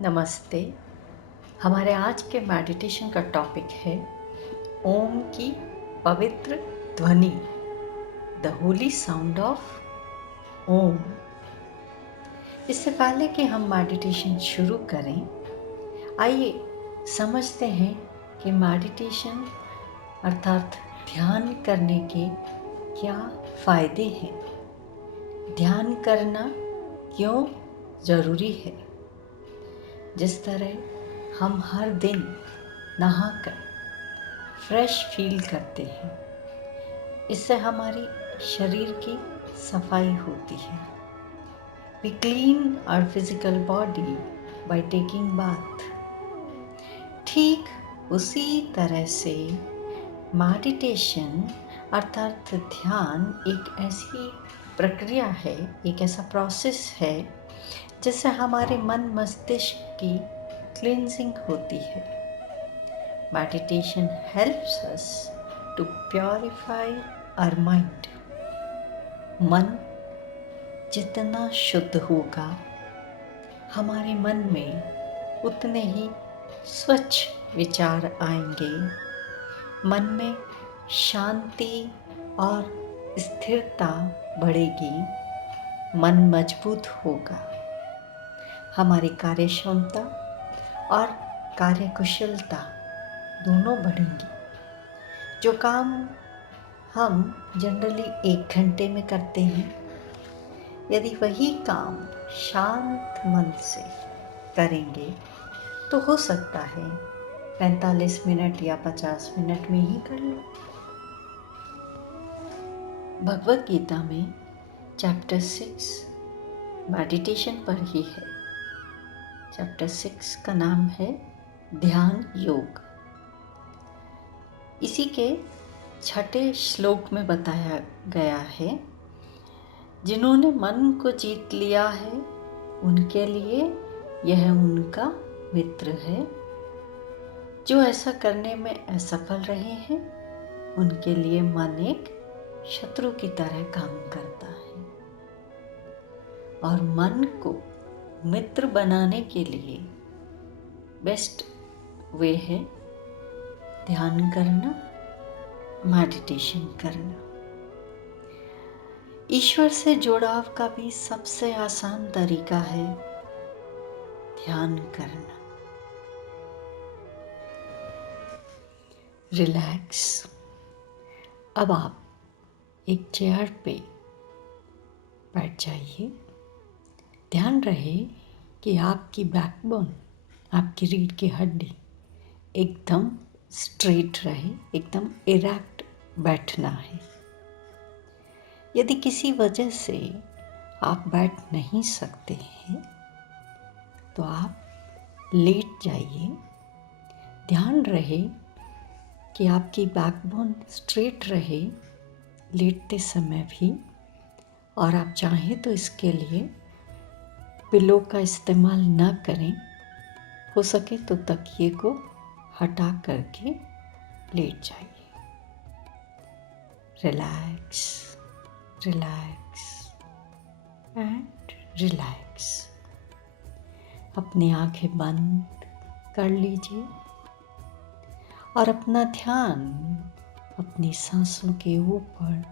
नमस्ते। हमारे आज के मेडिटेशन का टॉपिक है ओम की पवित्र ध्वनि, द होली साउंड ऑफ ओम। इससे पहले कि हम मेडिटेशन शुरू करें, आइए समझते हैं कि मेडिटेशन अर्थात ध्यान करने के क्या फ़ायदे हैं। ध्यान करना क्यों ज़रूरी है। जिस तरह हम हर दिन नहाकर फ्रेश फील करते हैं, इससे हमारी शरीर की सफाई होती है। We clean our physical body by taking bath. ठीक उसी तरह से मेडिटेशन अर्थात ध्यान एक ऐसी प्रक्रिया है, एक ऐसा प्रोसेस है जिससे हमारे मन मस्तिष्क की क्लींजिंग होती है। Meditation helps us to purify our mind. मन जितना शुद्ध होगा, हमारे मन में उतने ही स्वच्छ विचार आएंगे। मन में शांति और स्थिरता बढ़ेगी। मन मजबूत होगा। हमारी कार्यक्षमता और कार्यकुशलता दोनों बढ़ेंगी। जो काम हम जनरली 1 घंटे में करते हैं, यदि वही काम शांत मन से करेंगे तो हो सकता है 45 मिनट या 50 मिनट में ही कर लो। भगवत गीता में चैप्टर 6 मेडिटेशन पर ही है। चैप्टर 6 का नाम है ध्यान योग। इसी के 6 श्लोक में बताया गया है, जिन्होंने मन को जीत लिया है उनके लिए यह उनका मित्र है। जो ऐसा करने में असफल रहे हैं उनके लिए मन एक शत्रु की तरह काम करता है। और मन को मित्र बनाने के लिए बेस्ट वे है ध्यान करना, मेडिटेशन करना। ईश्वर से जुड़ाव का भी सबसे आसान तरीका है ध्यान करना। रिलैक्स। अब आप एक चेयर पे बैठ जाइए। ध्यान रहे कि आपकी बैकबोन, आपकी रीढ़ की हड्डी एकदम स्ट्रेट रहे, एकदम इरेक्ट बैठना है। यदि किसी वजह से आप बैठ नहीं सकते हैं तो आप लेट जाइए। ध्यान रहे कि आपकी बैकबोन स्ट्रेट रहे लेटते समय भी। और आप चाहें तो इसके लिए पिलो का इस्तेमाल न करें। हो सके तो तकिए को हटा करके लेट जाइए। Relax, relax and relax. अपनी आंखें बंद कर लीजिए और अपना ध्यान अपनी सांसों के ऊपर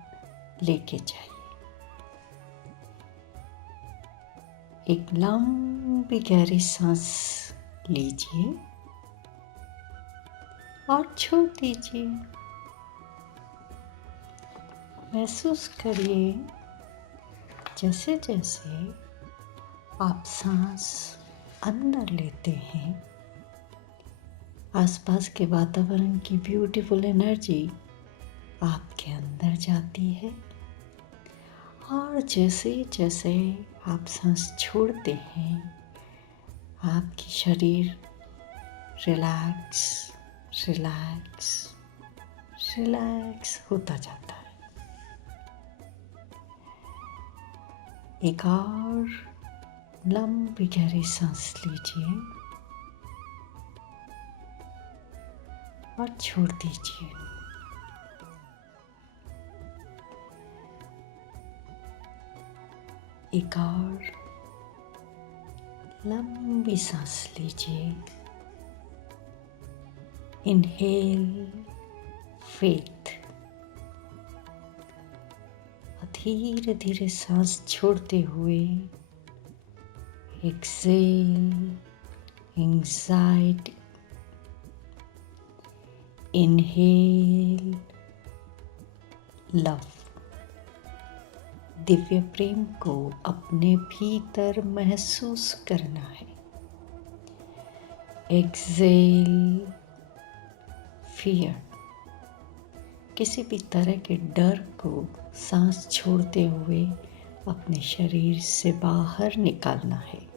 लेके जाइए। एक लंबी गहरी सांस लीजिए और छोड़ दीजिए। महसूस करिए जैसे जैसे आप सांस अंदर लेते हैं, आसपास के वातावरण की ब्यूटीफुल एनर्जी आपके अंदर जाती है। और जैसे जैसे आप सांस छोड़ते हैं, आपकी शरीर रिलैक्स रिलैक्स रिलैक्स होता जाता है। एक और लंबी गहरी सांस लीजिए और छोड़ दीजिए। एक और लंबी सांस लीजिए। इनहेल फेथ, धीरे धीरे सांस छोड़ते हुए Excel anxiety. Inhale love, Divya प्रेम को अपने भीतर महसूस करना है। एक्सेल फियर, किसी भी तरह के डर को सांस छोड़ते हुए अपने शरीर से बाहर निकालना है।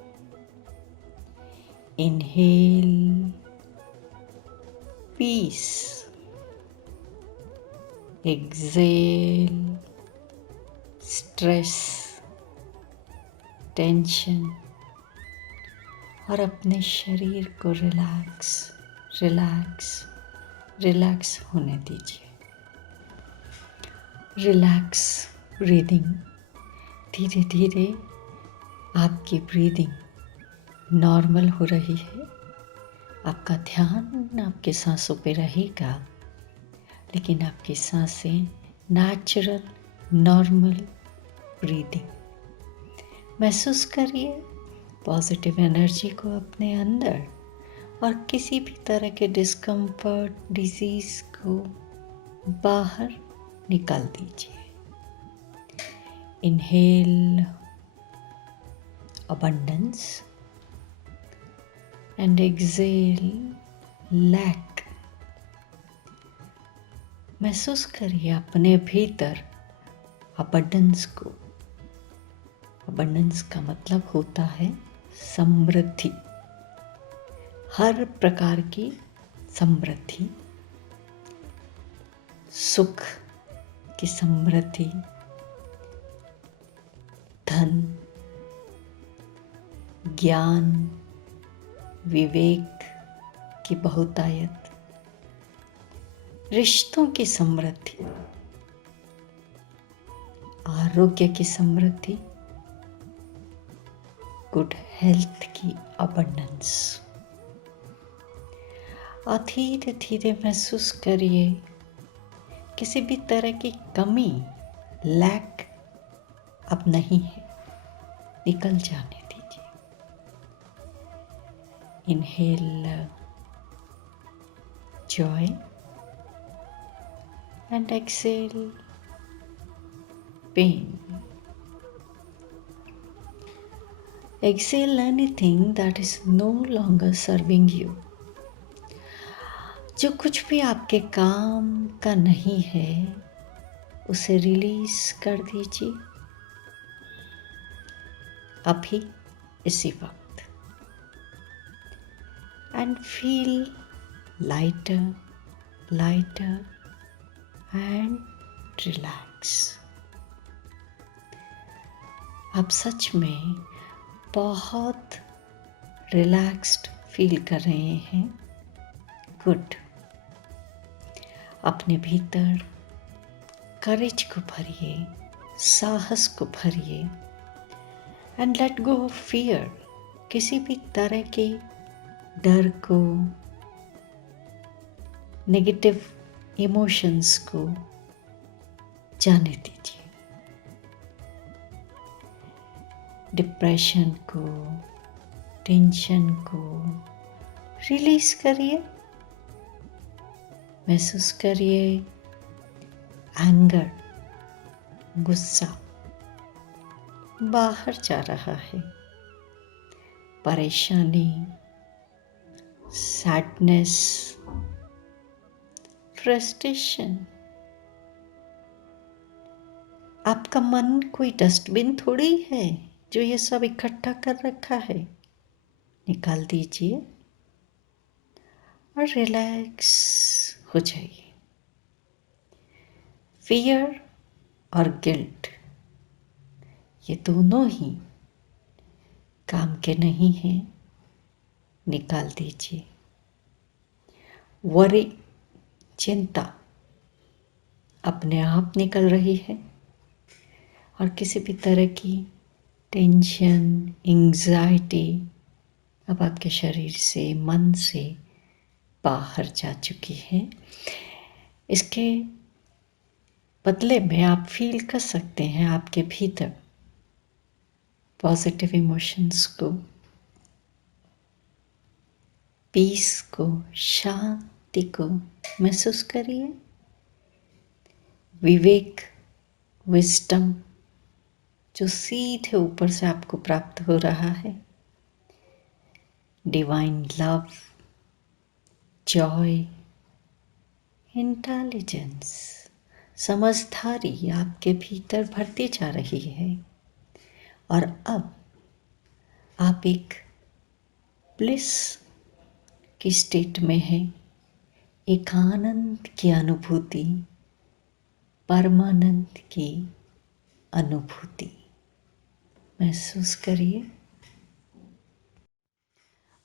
Inhale peace, exhale stress tension, और अपने शरीर को रिलैक्स रिलैक्स रिलैक्स होने दीजिए। रिलैक्स ब्रीदिंग, धीरे धीरे आपकी ब्रीदिंग नॉर्मल हो रही है। आपका ध्यान आपके सांसों पे रहेगा, लेकिन आपकी सांसें नेचुरल नॉर्मल ब्रीदिंग। महसूस करिए पॉजिटिव एनर्जी को अपने अंदर, और किसी भी तरह के डिस्कम्फर्ट डिजीज को बाहर निकाल दीजिए। Inhale abundance and exhale lack। महसूस करिए अपने भीतर abundance को। abundance का मतलब होता है समृद्धि, हर प्रकार की समृद्धि, सुख की समृद्धि, धन, ज्ञान, विवेक की बहुतायत, रिश्तों की समृद्धि, आरोग्य की समृद्धि, गुड हेल्थ की अबंडेंस। और धीरे धीरे महसूस करिए किसी भी तरह की कमी, लैक अब नहीं है, निकल जाने दीजिए। Inhale joy and exhale pain. Exhale anything that is no longer serving you। जो कुछ भी आपके काम का नहीं है उसे रिलीज कर दीजिए अभी इसी वक्त। And feel lighter lighter and relax. आप सच में बहुत रिलैक्स्ड फील कर रहे हैं। गुड। अपने भीतर करेज को भरिए, साहस को भरिए and let go of fear. किसी भी तरह के डर को, नेगेटिव इमोशंस को जाने दीजिए। डिप्रेशन को, टेंशन को रिलीज करिए। महसूस करिए एंगर, गुस्सा बाहर जा रहा है। परेशानी, सैडनेस, फ्रस्ट्रेशन। आपका मन कोई डस्टबिन थोड़ी है जो ये सब इकट्ठा कर रखा है। निकाल दीजिए और रिलैक्स हो जाइए। फियर और गिल्ट ये दोनों ही काम के नहीं हैं, निकाल दीजिए। वरी, चिंता अपने आप निकल रही है, और किसी भी तरह की टेंशन, एंजाइटी अब आपके शरीर से, मन से बाहर जा चुकी है। इसके बदले में आप फील कर सकते हैं आपके भीतर पॉजिटिव इमोशंस को, पीस को, शांति को महसूस करिए। विवेक, विजडम जो सीधे ऊपर से आपको प्राप्त हो रहा है, डिवाइन लव, जॉय, इंटेलिजेंस, समझदारी आपके भीतर भरती जा रही है। और अब आप एक ब्लिस की स्टेट में हैं, एक आनंद की अनुभूति, परमानंद की अनुभूति महसूस करिए।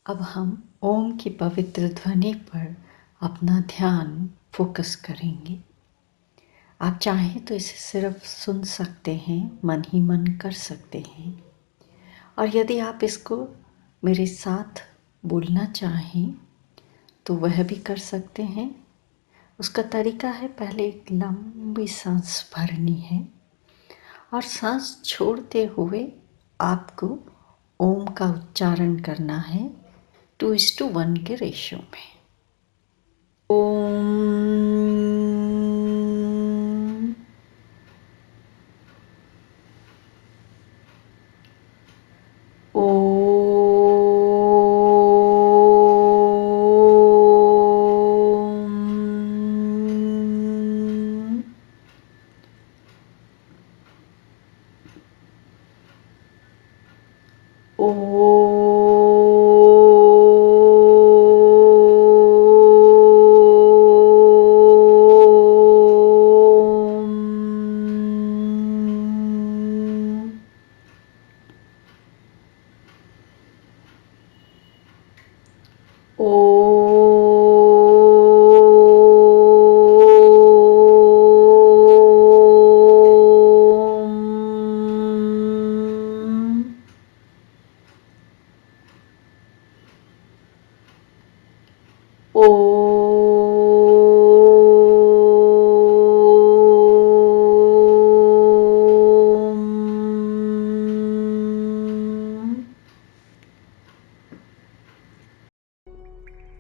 अब हम ओम की पवित्र ध्वनि पर अपना ध्यान फोकस करेंगे। आप चाहें तो इसे सिर्फ सुन सकते हैं, मन ही मन कर सकते हैं। और यदि आप इसको मेरे साथ बोलना चाहें तो वह भी कर सकते हैं। उसका तरीका है, पहले एक लंबी सांस भरनी है और सांस छोड़ते हुए आपको ओम का उच्चारण करना है 2:1 के रेशियो में। ओम।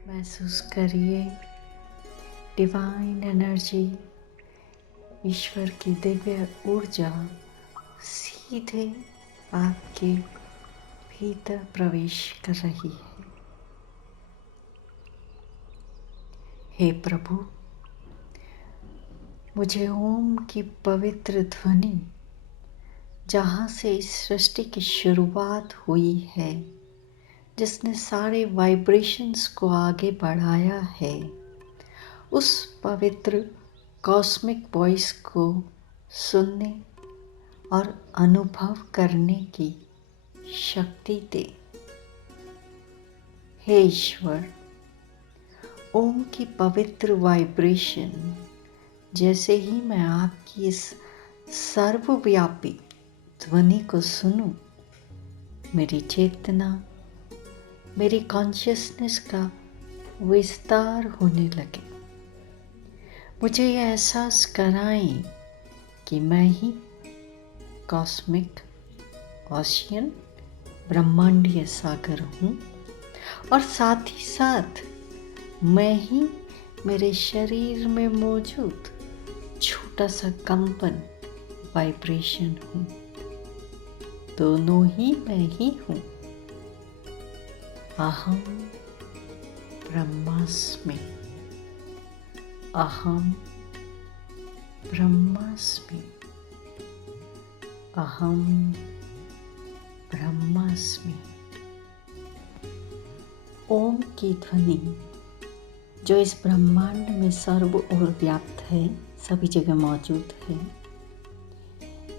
महसूस करिए डिवाइन एनर्जी, ईश्वर की दिव्य ऊर्जा सीधे आपके भीतर प्रवेश कर रही है। हे प्रभु, मुझे ओम की पवित्र ध्वनि, जहाँ से इस सृष्टि की शुरुआत हुई है, जिसने सारे वाइब्रेशंस को आगे बढ़ाया है, उस पवित्र कॉस्मिक वॉइस को सुनने और अनुभव करने की शक्ति दे। हे ईश्वर, ओम की पवित्र वाइब्रेशन जैसे ही मैं आपकी इस सर्वव्यापी ध्वनि को सुनूं, मेरी चेतना, मेरी कॉन्शियसनेस का विस्तार होने लगे। मुझे यह एहसास कराएं कि मैं ही कॉस्मिक ओशियन, ब्रह्मांडीय सागर हूँ, और साथ ही साथ मैं ही मेरे शरीर में मौजूद छोटा सा कंपन, वाइब्रेशन हूँ। दोनों ही मैं ही हूँ। अहम ब्रह्मास्मि, अहम ब्रह्मास्मि, अहम ब्रह्मास्मि। ओम की ध्वनि जो इस ब्रह्मांड में सर्व ओर व्याप्त है, सभी जगह मौजूद है,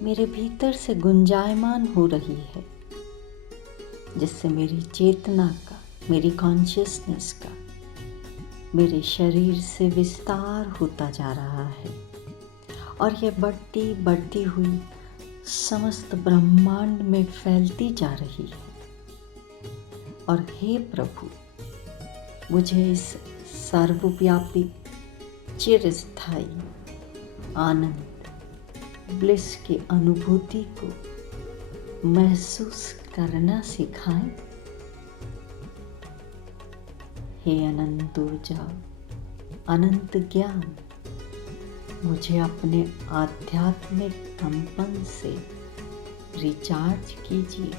मेरे भीतर से गुंजायमान हो रही है, जिससे मेरी चेतना का, मेरी कॉन्शियसनेस का मेरे शरीर से विस्तार होता जा रहा है। और यह बढ़ती बढ़ती हुई समस्त ब्रह्मांड में फैलती जा रही है। और हे प्रभु, मुझे इस सर्वव्यापी चिरस्थायी आनंद ब्लिस की अनुभूति को महसूस करना सिखाएं। हे अनंत ऊर्जा, अनंत ज्ञान, मुझे अपने आध्यात्मिक कंपन से रिचार्ज कीजिए।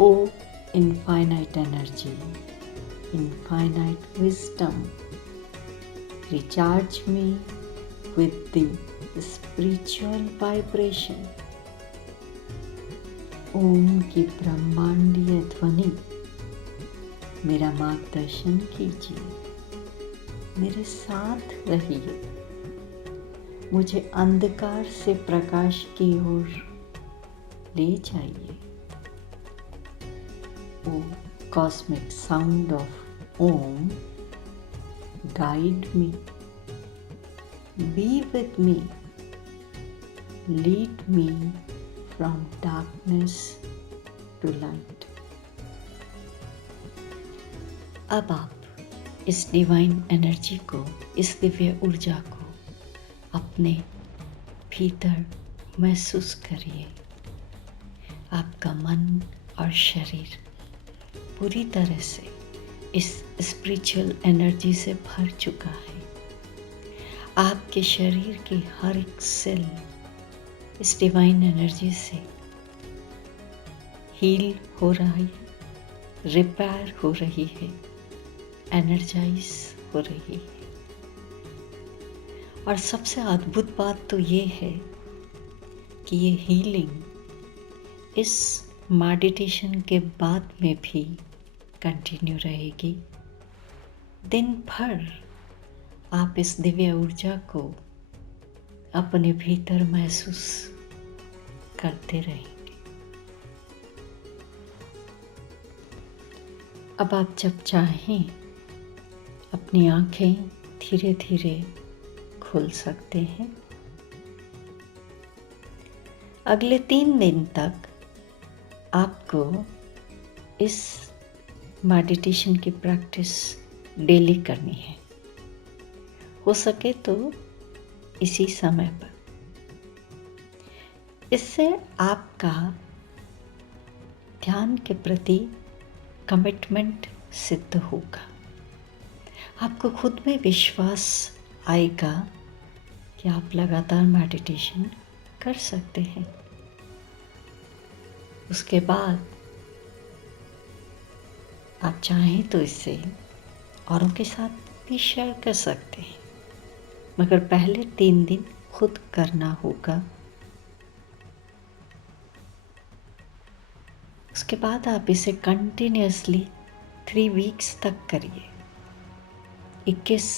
O infinite energy, infinite wisdom, recharge me with the spiritual vibration। Om की ब्रह्मांडीय ध्वनि मेरा मार्गदर्शन कीजिए, मेरे साथ रहिए, मुझे अंधकार से प्रकाश की ओर ले जाइए। O cosmic sound of Om, guide me, be with me, lead me from darkness to light। अब आप इस डिवाइन एनर्जी को, इस दिव्य ऊर्जा को अपने भीतर महसूस करिए। आपका मन और शरीर पूरी तरह से इस स्पिरिचुअल एनर्जी से भर चुका है। आपके शरीर की हर एक सेल इस डिवाइन एनर्जी से हील हो रही है, रिपेयर हो रही है, एनर्जाइज हो रही है। और सबसे अद्भुत बात तो ये है कि ये हीलिंग इस मेडिटेशन के बाद में भी कंटिन्यू रहेगी। दिन भर आप इस दिव्य ऊर्जा को अपने भीतर महसूस करते रहेंगे। अब आप जब चाहें अपनी आंखें धीरे धीरे खोल सकते हैं। अगले 3 दिन तक आपको इस मेडिटेशन की प्रैक्टिस डेली करनी है। हो सके तो इसी समय पर। इससे आपका ध्यान के प्रति कमिटमेंट सिद्ध होगा। आपको खुद में विश्वास आएगा कि आप लगातार मेडिटेशन कर सकते हैं। उसके बाद आप चाहें तो इसे औरों के साथ भी शेयर कर सकते हैं, मगर पहले 3 दिन खुद करना होगा। उसके बाद आप इसे कंटिन्यूअसली 3 वीक्स तक करिए, 21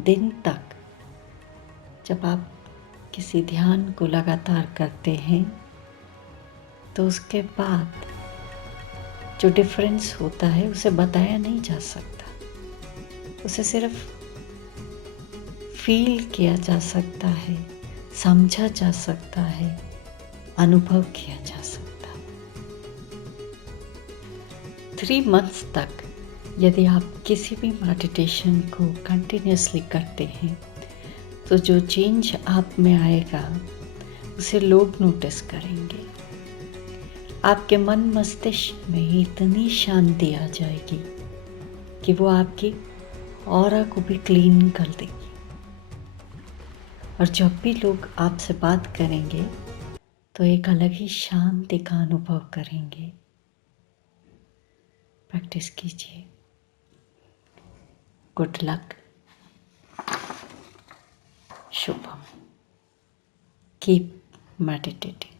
दिन तक। जब आप किसी ध्यान को लगातार करते हैं तो उसके बाद जो डिफरेंस होता है उसे बताया नहीं जा सकता, उसे सिर्फ फील किया जा सकता है, समझा जा सकता है, अनुभव किया जा सकता है। 3 मंथ्स तक यदि आप किसी भी मेडिटेशन को कंटिन्यूअसली करते हैं तो जो चेंज आप में आएगा उसे लोग नोटिस करेंगे। आपके मन मस्तिष्क में इतनी शांति आ जाएगी कि वो आपकी ऑरा को भी क्लीन कर देगी। और जब भी लोग आपसे बात करेंगे तो एक अलग ही शांति का अनुभव करेंगे। प्रैक्टिस कीजिए। Good luck. Shubham. Keep meditating.